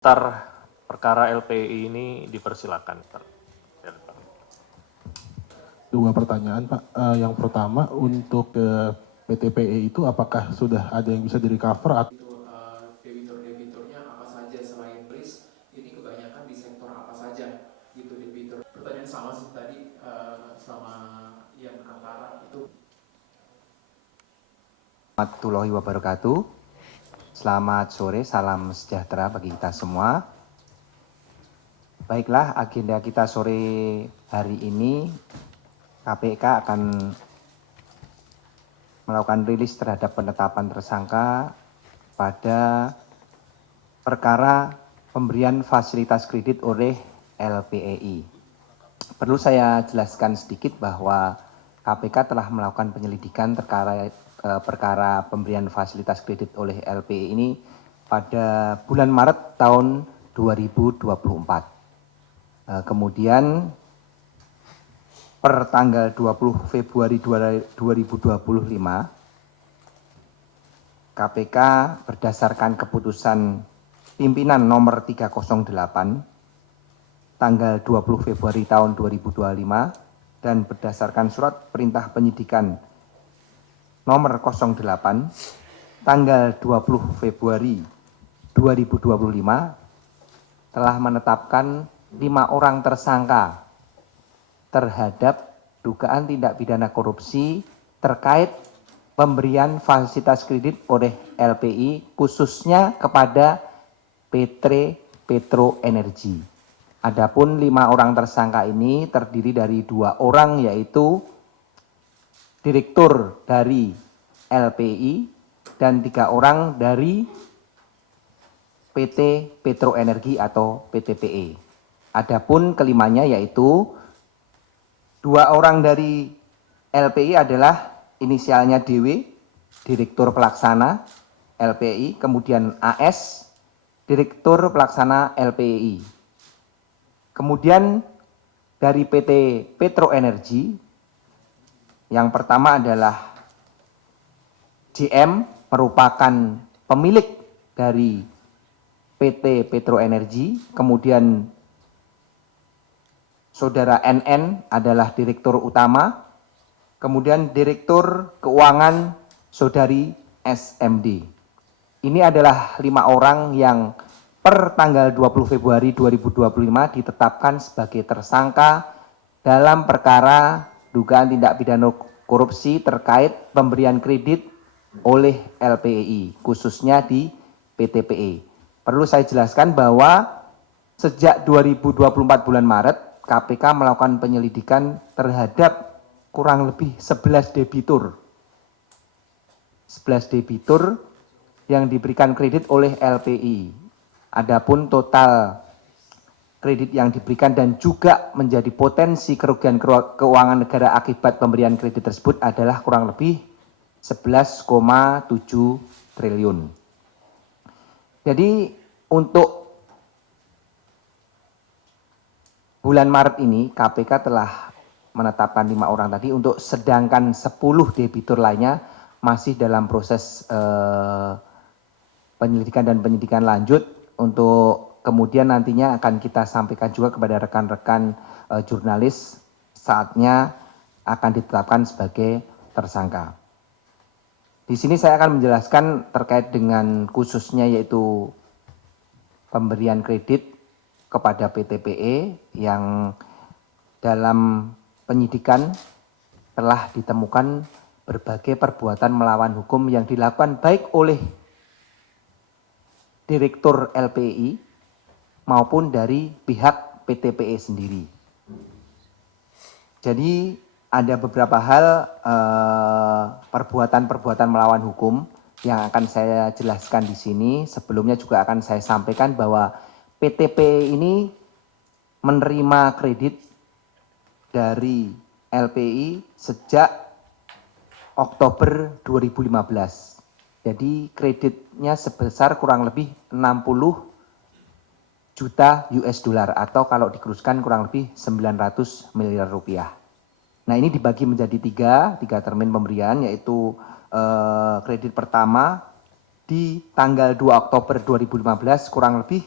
perkara LPI ini dipersilakan, Pak. Dua pertanyaan, Pak. Yang pertama, untuk PTPE itu apakah sudah ada yang bisa di-recover atau debitur-debiturnya apa saja selain BRIS, ini kebanyakan di sektor apa saja gitu debitur. Pertanyaan sama sih tadi sama yang antara itu. Warahmatullahi wabarakatuh. Selamat sore, salam sejahtera bagi kita semua. Baiklah, agenda kita sore hari ini, KPK akan melakukan rilis terhadap penetapan tersangka pada perkara pemberian fasilitas kredit oleh LPEI. Perlu saya jelaskan sedikit bahwa KPK telah melakukan penyelidikan perkara pemberian fasilitas kredit oleh LPEI ini pada bulan Maret tahun 2024. Kemudian per tanggal 20 Februari 2025, KPK berdasarkan keputusan pimpinan nomor 308 tanggal 20 Februari tahun 2025 dan berdasarkan surat perintah penyidikan nomor 08 tanggal 20 Februari 2025 telah menetapkan 5 orang tersangka terhadap dugaan tindak pidana korupsi terkait pemberian fasilitas kredit oleh LPI khususnya kepada PT Petro Energi. Adapun 5 orang tersangka ini terdiri dari 2 orang yaitu direktur dari LPI dan 3 orang dari PT Petro Energi atau PTPE. Adapun kelimanya yaitu 2 orang dari LPI adalah inisialnya DW, Direktur Pelaksana LPI, kemudian AS, Direktur Pelaksana LPI. Kemudian dari PT Petro Energi, yang pertama adalah JM, merupakan pemilik dari PT Petro Energi, kemudian Saudara NN adalah Direktur Utama, kemudian Direktur Keuangan Saudari SMD. Ini adalah 5 orang yang per tanggal 20 Februari 2025 ditetapkan sebagai tersangka dalam perkara dugaan tindak pidana korupsi terkait pemberian kredit oleh LPEI, khususnya di PTPE. Perlu saya jelaskan bahwa sejak 2024 bulan Maret, KPK melakukan penyelidikan terhadap kurang lebih 11 debitur. 11 debitur yang diberikan kredit oleh LPI. Adapun total kredit yang diberikan dan juga menjadi potensi kerugian keuangan negara akibat pemberian kredit tersebut adalah kurang lebih 11,7 triliun. Jadi untuk bulan Maret ini KPK telah menetapkan 5 orang tadi, untuk sedangkan 10 debitur lainnya masih dalam proses penyelidikan dan penyidikan lanjut, untuk kemudian nantinya akan kita sampaikan juga kepada rekan-rekan jurnalis saatnya akan ditetapkan sebagai tersangka. Di sini saya akan menjelaskan terkait dengan khususnya yaitu pemberian kredit kepada PTPE yang dalam penyidikan telah ditemukan berbagai perbuatan melawan hukum yang dilakukan baik oleh Direktur LPI maupun dari pihak PTPE sendiri. Jadi ada beberapa hal perbuatan-perbuatan melawan hukum yang akan saya jelaskan di sini. Sebelumnya juga akan saya sampaikan bahwa PTPE ini menerima kredit dari LPI sejak Oktober 2015. Jadi kreditnya sebesar kurang lebih 60 juta US dollar atau kalau dikuruskan kurang lebih 900 miliar rupiah. Nah, ini dibagi menjadi tiga termin pemberian, yaitu kredit pertama di tanggal 2 Oktober 2015 kurang lebih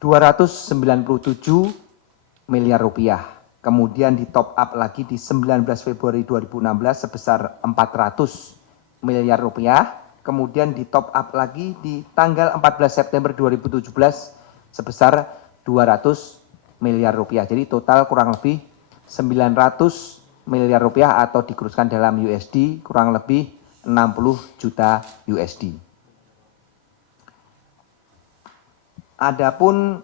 297 miliar rupiah. Kemudian di top up lagi di 19 Februari 2016 sebesar 400 miliar rupiah. Kemudian di top up lagi di tanggal 14 September 2017 sebesar 200 miliar rupiah. Jadi total kurang lebih 900 miliar rupiah atau dikuruskan dalam USD kurang lebih 60 juta USD. Adapun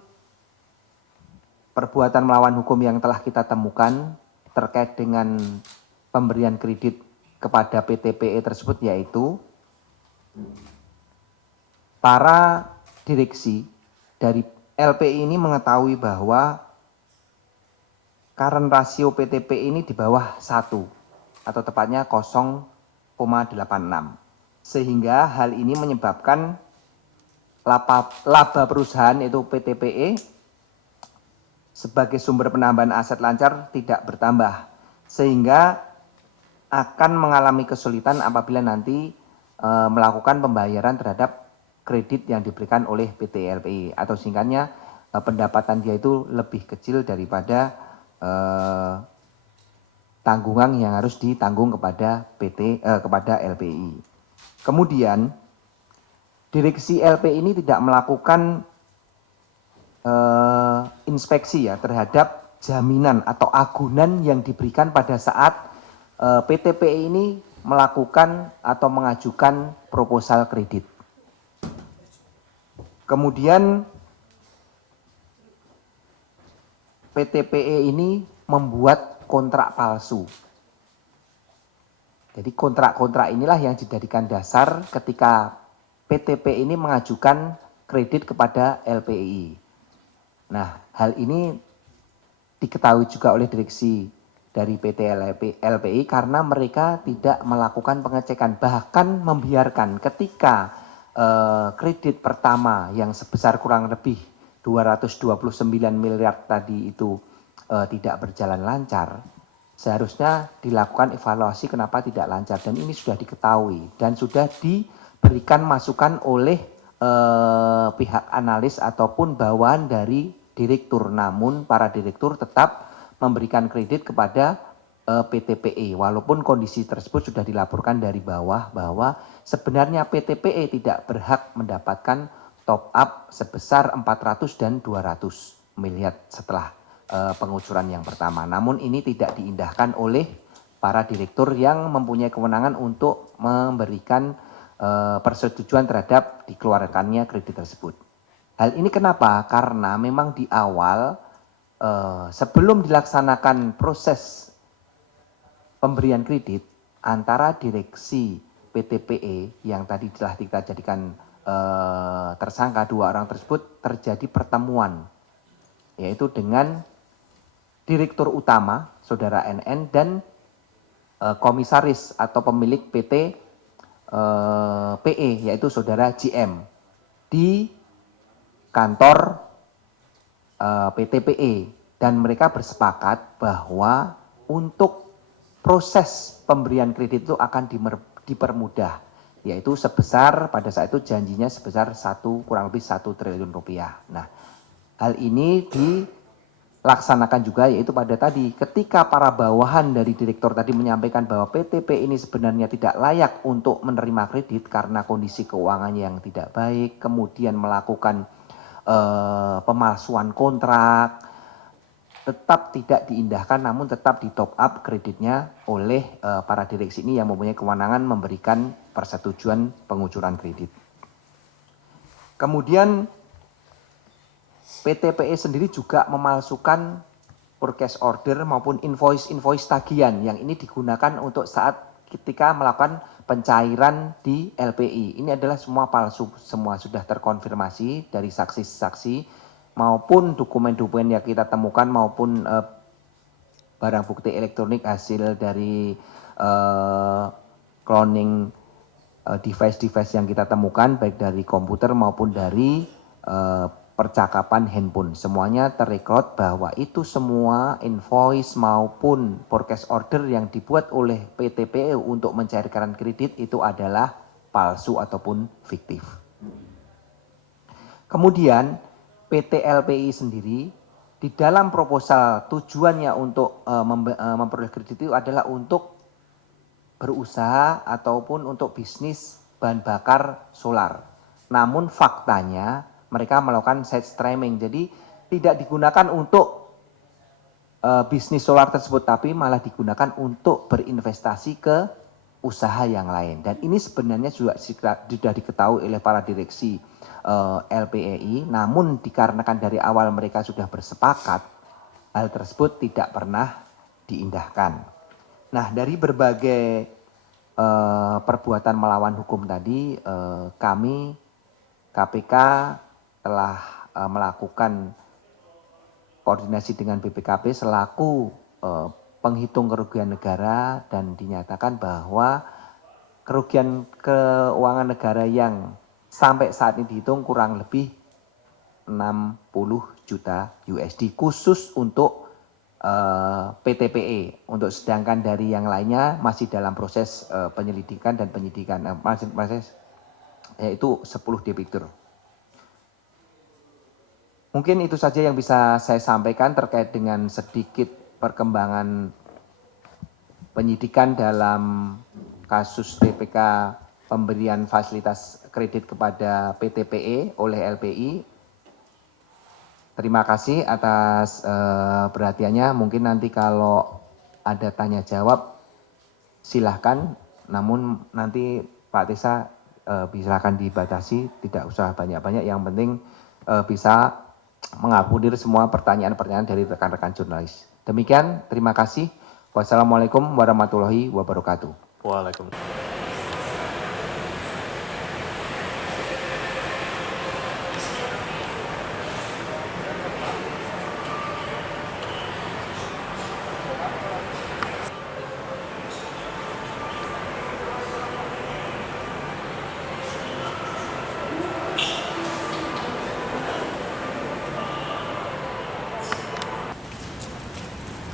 perbuatan melawan hukum yang telah kita temukan terkait dengan pemberian kredit kepada PTPE tersebut yaitu para direksi dari LPI ini mengetahui bahwa current rasio PTPE ini di bawah 1 atau tepatnya 0,86 sehingga hal ini menyebabkan laba perusahaan yaitu PTPE sebagai sumber penambahan aset lancar tidak bertambah sehingga akan mengalami kesulitan apabila nanti melakukan pembayaran terhadap kredit yang diberikan oleh PT LPI atau singkatnya pendapatan dia itu lebih kecil daripada tanggungan yang harus ditanggung kepada kepada LPI. Kemudian direksi LPI ini tidak melakukan inspeksi ya terhadap jaminan atau agunan yang diberikan pada saat PTPE ini melakukan atau mengajukan proposal kredit. Kemudian PTPE ini membuat kontrak palsu. Jadi kontrak-kontrak inilah yang dijadikan dasar ketika PTPE ini mengajukan kredit kepada LPI. Nah, hal ini diketahui juga oleh direksi dari PT LPI karena mereka tidak melakukan pengecekan, bahkan membiarkan ketika kredit pertama yang sebesar kurang lebih 229 miliar tadi itu tidak berjalan lancar, seharusnya dilakukan evaluasi kenapa tidak lancar dan ini sudah diketahui dan sudah diberikan masukan oleh pihak analis ataupun bawahan dari direktur, namun para direktur tetap memberikan kredit kepada PTPE walaupun kondisi tersebut sudah dilaporkan dari bawah bahwa sebenarnya PTPE tidak berhak mendapatkan top up sebesar 400 dan 200 miliar setelah pengucuran yang pertama. Namun ini tidak diindahkan oleh para direktur yang mempunyai kewenangan untuk memberikan persetujuan terhadap dikeluarkannya kredit tersebut. Hal ini kenapa? Karena memang di awal sebelum dilaksanakan proses pemberian kredit antara direksi PTPE yang tadi telah kita jadikan tersangka dua orang tersebut terjadi pertemuan yaitu dengan direktur utama saudara NN dan komisaris atau pemilik PT PE yaitu saudara GM di kantor PTPE dan mereka bersepakat bahwa untuk proses pemberian kredit itu akan dipermudah yaitu sebesar pada saat itu janjinya sebesar kurang lebih 1 triliun rupiah. Nah, hal ini dilaksanakan juga yaitu pada tadi ketika para bawahan dari direktur tadi menyampaikan bahwa PTP ini sebenarnya tidak layak untuk menerima kredit karena kondisi keuangannya yang tidak baik, kemudian melakukan pemalsuan kontrak, tetap tidak diindahkan namun tetap di top up kreditnya oleh para direksi ini yang mempunyai kewenangan memberikan persetujuan pengucuran kredit. Kemudian PTPE sendiri juga memalsukan purchase order maupun invoice tagihan yang ini digunakan untuk saat ketika melakukan pencairan di LPI. Ini adalah semua palsu, semua sudah terkonfirmasi dari saksi-saksi maupun dokumen-dokumen yang kita temukan maupun barang bukti elektronik hasil dari cloning device-device yang kita temukan baik dari komputer maupun dari percakapan handphone. Semuanya terrecord bahwa itu semua invoice maupun purchase order yang dibuat oleh PTPE untuk mencairkan kredit itu adalah palsu ataupun fiktif. Kemudian PT LPI sendiri di dalam proposal tujuannya untuk memperoleh kredit itu adalah untuk berusaha ataupun untuk bisnis bahan bakar solar. Namun faktanya mereka melakukan side streaming, jadi tidak digunakan untuk bisnis solar tersebut, tapi malah digunakan untuk berinvestasi ke usaha yang lain. Dan ini sebenarnya juga sudah diketahui oleh para direksi LPEI, namun dikarenakan dari awal mereka sudah bersepakat, hal tersebut tidak pernah diindahkan. Nah, dari berbagai perbuatan melawan hukum tadi, kami KPK telah melakukan koordinasi dengan BPKP selaku penghitung kerugian negara dan dinyatakan bahwa kerugian keuangan negara yang sampai saat ini dihitung kurang lebih 60 juta USD khusus untuk PTPE. Untuk sedangkan dari yang lainnya masih dalam proses penyelidikan dan penyidikan, yaitu 10 debitur. Mungkin itu saja yang bisa saya sampaikan terkait dengan sedikit perkembangan penyidikan dalam kasus TPK pemberian fasilitas kredit kepada PTPE oleh LPI. Terima kasih atas perhatiannya. Mungkin nanti kalau ada tanya jawab silahkan, namun nanti Pak Tisa silakan dibatasi, tidak usah banyak-banyak, yang penting bisa mengakomodir semua pertanyaan-pertanyaan dari rekan-rekan jurnalis. Demikian, terima kasih. Wassalamualaikum warahmatullahi wabarakatuh. Waalaikumsalam.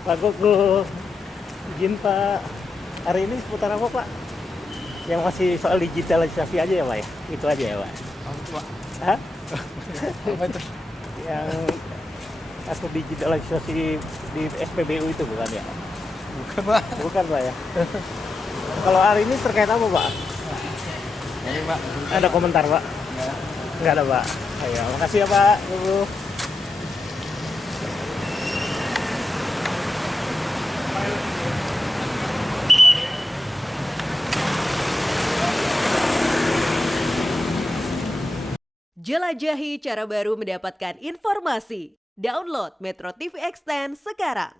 Pak Guguk, izin Pak, hari ini seputar apa Pak? Yang masih soal digitalisasi aja ya Pak ya? Itu aja ya Pak? Apa itu, Pak? Hah? Apa itu? Yang aku digitalisasi di SPBU itu bukan ya? Bukan, Pak. Bukan Pak ya? Kalau hari ini terkait apa Pak? Ini, Pak. Ada komentar Pak? Enggak. Enggak ada Pak. Ayo, makasih ya Pak Guguk. Jelajahi cara baru mendapatkan informasi. Download Metro TV Extend sekarang.